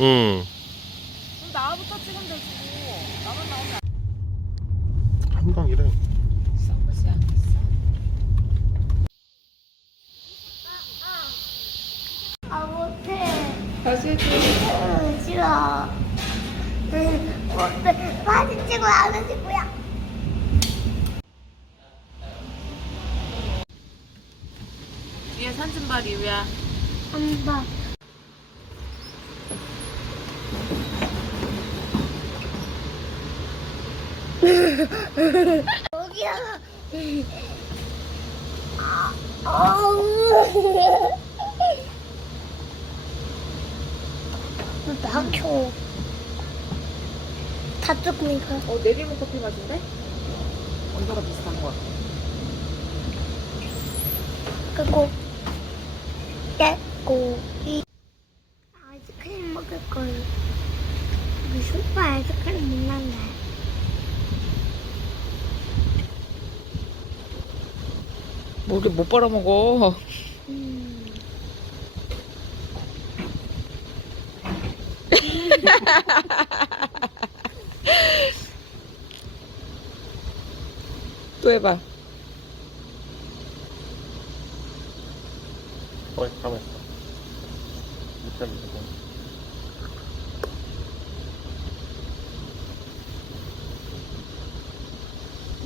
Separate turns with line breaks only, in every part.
응.
그럼 나부터 찍으면 되지. 나만 나오면
한강이래.
썩으지 않겠어?
아 못해.
다시 해줘.
응, 싫어. 응, 못해. 사진 찍고 안 찍고야.
뒤에 산진발이 왜야?
안 봐. 여기야. 아, 아우. 막혀. 다 조금이가.
어, 내리면 커피 맛인데? 온도가 비슷한 것 같아.
그리고 깨꼬리. 아이스크림 먹을 걸. 우리 슈퍼 아이스크림 못 난다.
뭐 이렇게 못 빨아먹어.
음.
또 해봐.
어이, 가만 있어. 밑에 밑에.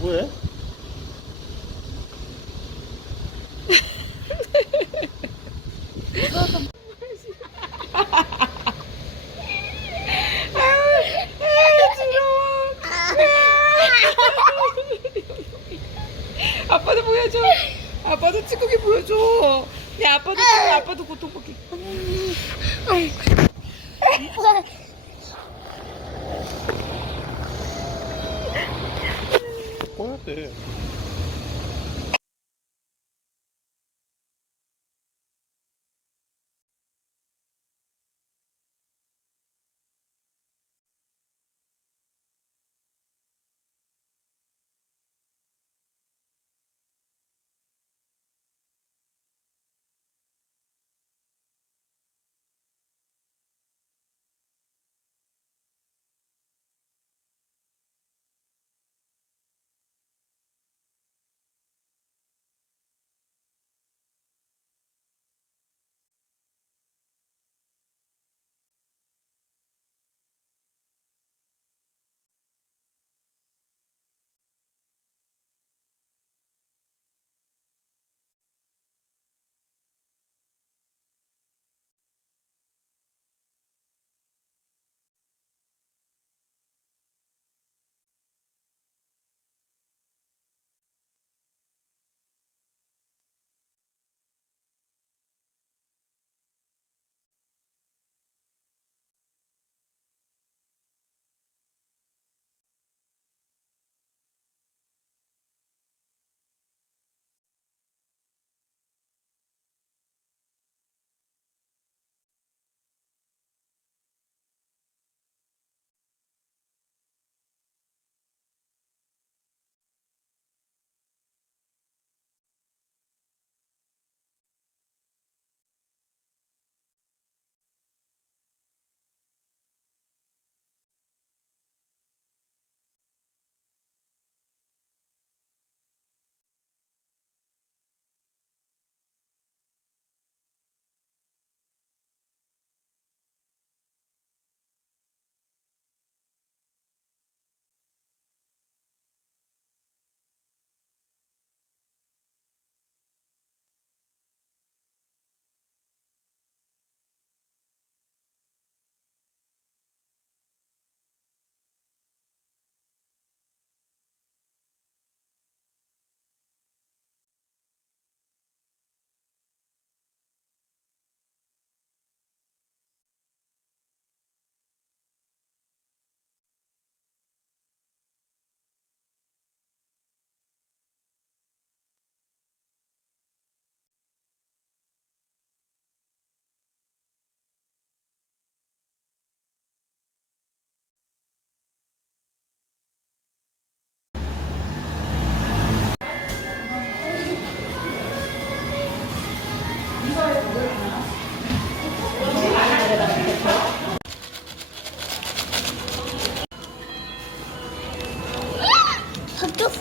뭐해?
아빠도 보여줘. 아빠도 찌꺼기 보여줘. 야, 아빠도 찌꺼기, 아빠도 고통받게.
꺼야 돼.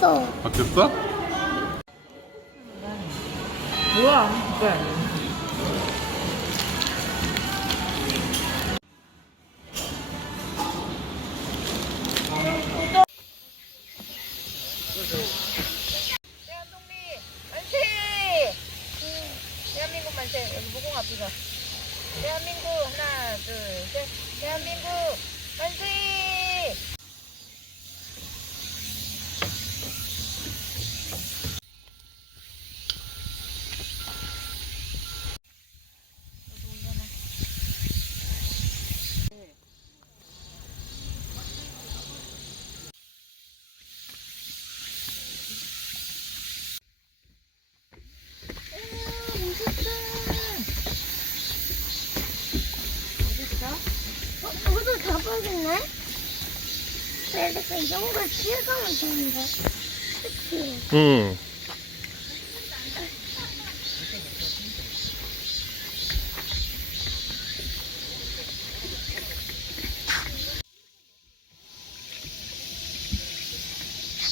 바뀌었어.
바뀌었어?
뭐야? 그래. 대한독립 만세! 대한민국 만세! 여기 무공 앞이가. 대한민국 하나 둘 셋. 대한민국 만세!
어, 여기도 잡아야겠네? 그래, 내가 이런 걸 피해가면 되는데. 그치?
응.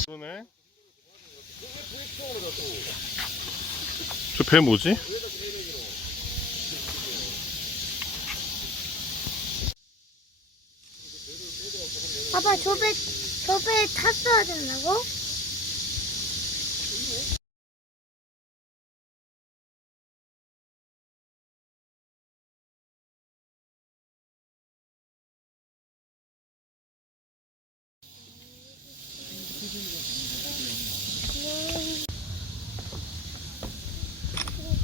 그러네. 저 배 뭐지?
봐봐, 저 배, 저 배에 탔어야 된다고?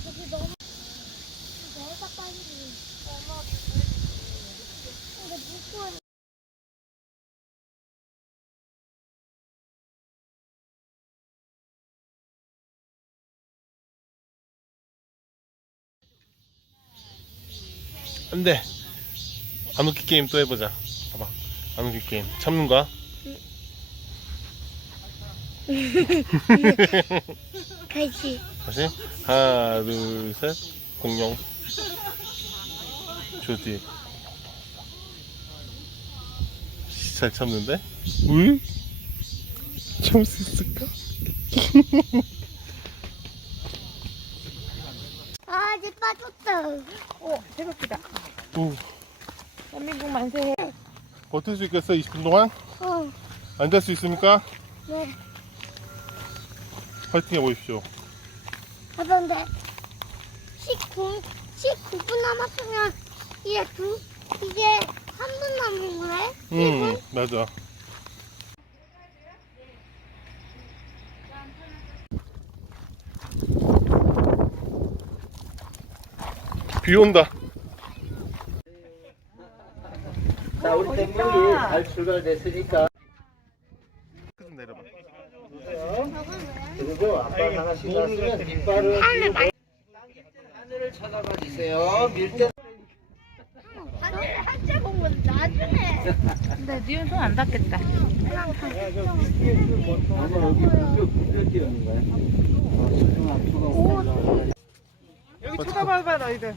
저기 너무 내가 빠지니 근데 무거워
안 돼. 안 웃기 게임 또 해보자. 봐봐. 안 웃기 게임. 참는 거야?
가지
다시. 하나, 둘, 셋. 공룡. 조디. 잘 참는데? 응? 참을 수 있을까?
아 이제 빠졌다
오, 태극기다.
오.
대한민국 만세!
버틸 수 있겠어? 20분 동안? 어안될수 있습니까?
네.
파이팅 해보십시오.
그런데 19, 19분 남았으면 이제 두 이제 한 분 남은 거래?
응, 맞아. 비 온다.
자, 우리 땡물이 잘 출발됐으니까.
좀 내려봐.
그리고 아빠 하나씩 왔으면 뒷발을
하늘
하늘을 쳐다봐 주세요. 밀 때.
하늘 한자 본건 나중에
근데 니은 손안 닿겠다.
여기 거야.
쳐다봐봐, 너희들.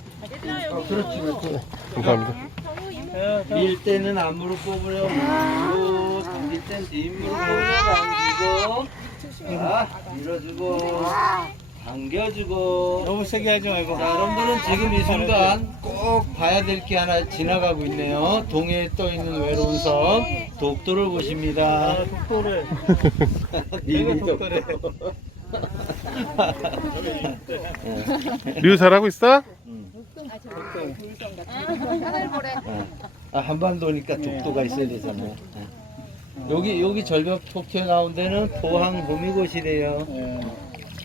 어, 그렇지, 그렇지.
감사합니다.
밀 때는 앞무릎 꼽으려 밀고, 당길 땐 뒷무릎 꼽으려 당기고, 자, 밀어주고, 당겨주고. 너무 세게 하지 말고. 자, 여러분들은 지금 이 순간 꼭 봐야 될 게 하나 지나가고 있네요. 동해에 떠 있는 외로운 섬, 독도를 보십니다. 독도를. 이미 독도래.
리우 잘하고 있어?
아, 한반도니까 독도가 있어야 되잖아. 요 여기 여기 절벽 폭포 나온 데는 포항 보미곶이래요.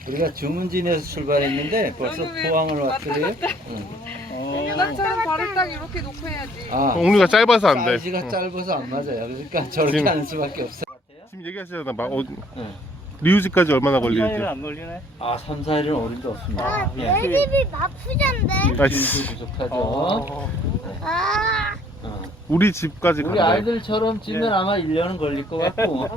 우리가 주문진에서 출발했는데 벌써 포항을 왔더래요. 응.
나처럼 발을 딱 이렇게 놓고 해야지.
아,
옹리가 짧아서 안 돼.
사이즈가 짧아서 안 맞아요. 그러니까 저렇게
지금-
하는 수밖에 없어.
지금 얘기하시잖아. 막 어,
응.
리우지까지 얼마나 걸릴지.
아, 3, 4일은 어림도 없습니다. 예.
내 집이 마푸잔데
아이씨.
일주일 부족하죠.
아
어.
우리 집까지
우리
간다.
아이들처럼 찌면 아마 1년은 걸릴 것 같고.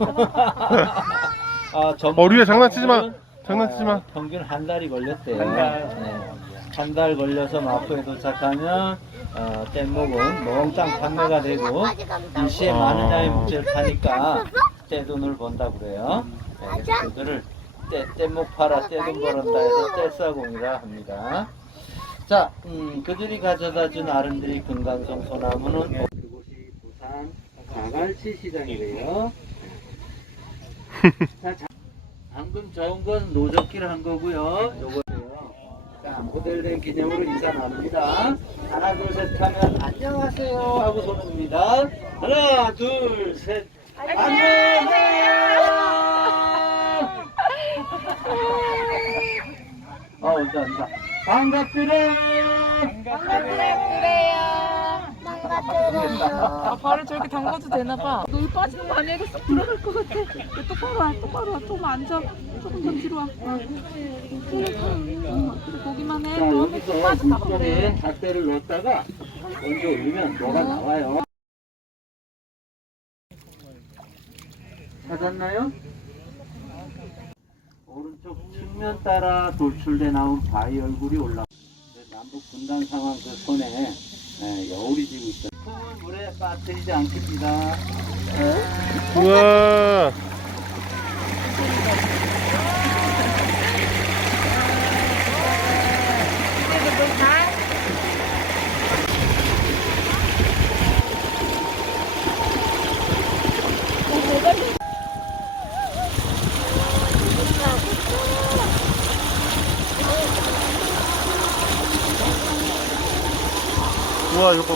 아, 전-
어, 리우야 장난치지 마. 장난치지 마.
어, 평균 한 달이 걸렸대요. 한 달. 한 달 걸려서 마포에 도착하면 어, 뗏목은 몽땅 판매가 되고 일시에
아.
많은 양의 묵재를 파니까 떼돈을 번다 그래요.
맞아?
그들을 떼, 떼목 팔아 떼돈 벌었다 해서 떼싸공이라 합니다. 자, 음, 그들이 가져다 준 아름드리 금강송 소나무는 그곳이 부산 가갈치 시장이래요. 자, 자, 방금 좋은 건 노적길 한 거고요. 요거예요. 자, 모델된 기념으로 인사 나눕니다. 하나, 둘, 셋 하면 안녕하세요 하고 손입니다. 하나, 둘, 셋. 안녕하세요. 어, 온다, 온다. 반갑드려.
망가뜨려요.
아, 발을 저렇게 담가도 되나봐. 너 빠지면 만약에 쏙 들어갈 것 같아. 너 똑바로 와, 똑바로 와. 조금 앉아. 조금 더 뒤로 와. 응, 그래, 보기만 해.
자,
너
여기서 물속에
그래.
잣대를 넣었다가 먼저 올리면 뭐가 나와요. 찾았나요? 오른쪽 측면 따라 돌출돼 나온 바위 얼굴이 올라. 남북 분단 상황 그 손에 예, 여울이 지고 있다. 콩을 물에 빠뜨리지 않습니다.
우와. 우와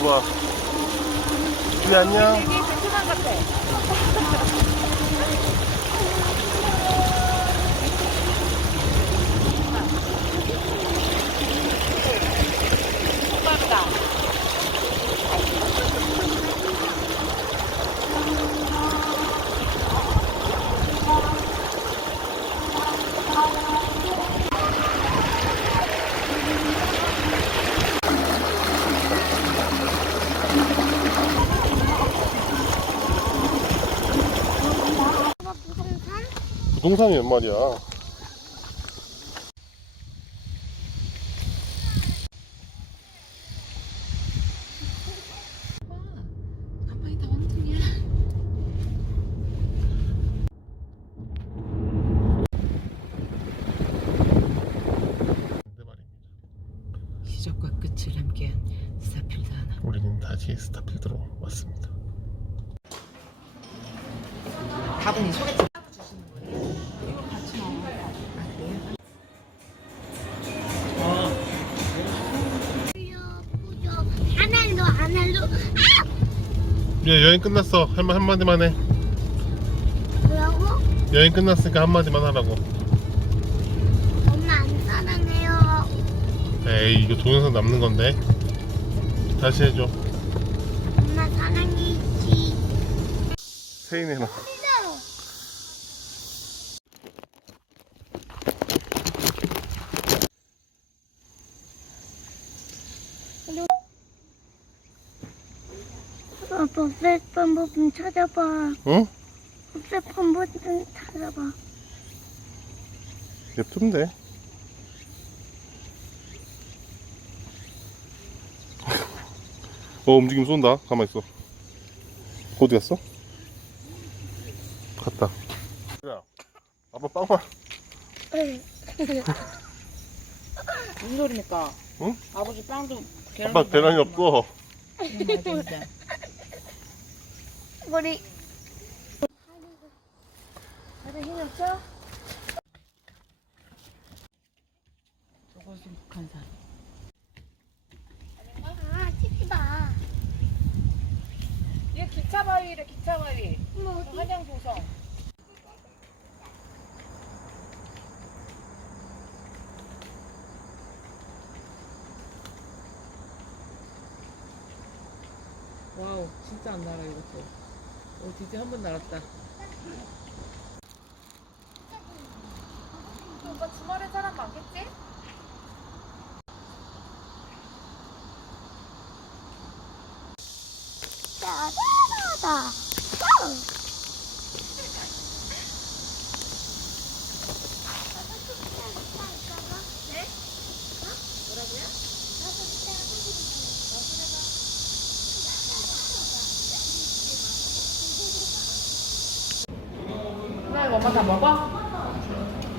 봐봐. 우리 안녕.
되게 같아.
부동산?
부 동산이 웬 말이야?
가만히 다 원통이야.
근데 말입니다.
시작과 끝을 함께한 스타필드 하나.
우리는 다시 스타필드로 왔습니다.
답은 이 속에
부
야 여행 끝났어. 할말 한마디만 해.
뭐라고?
여행 끝났으니까 한마디만 하라고.
엄마 안 사랑해요.
에이 이거 동영상 남는 건데. 다시 해줘.
엄마 사랑해 지.
세인해놔.
진짜로. 아빠 없앨 방법 좀 찾아봐.
응?
없앨 방법 좀 찾아봐.
냅두면 돼. 어 움직임 쏜다. 가만 있어. 어디 갔어? 갔다. 야, 아빠 빵만.
무슨 소리니까?
응?
아버지 빵도
아빠 계란이 없어.
머리. 다들 힘 없어?
저것은 북한산.
아, 찍지 마.
얘 기차 바위래 기차 바위.
엄마 어디?
한양 조성. 와우 진짜 안 날아 이것도. 어 드디어 한 번 날았다. 오빠 주말에 사람 많겠지?
따다다다.
엄마 다 먹어?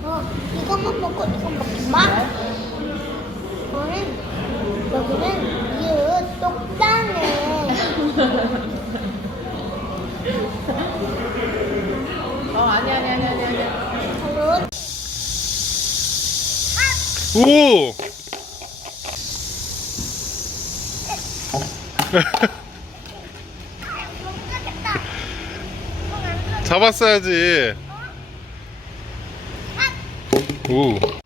어, 이것만 먹고 이건 먹지 마. 이거는 여기는 이유 똑당해.
어 아니 아니 아니 아니 아니
오! 잡았어야지. 오.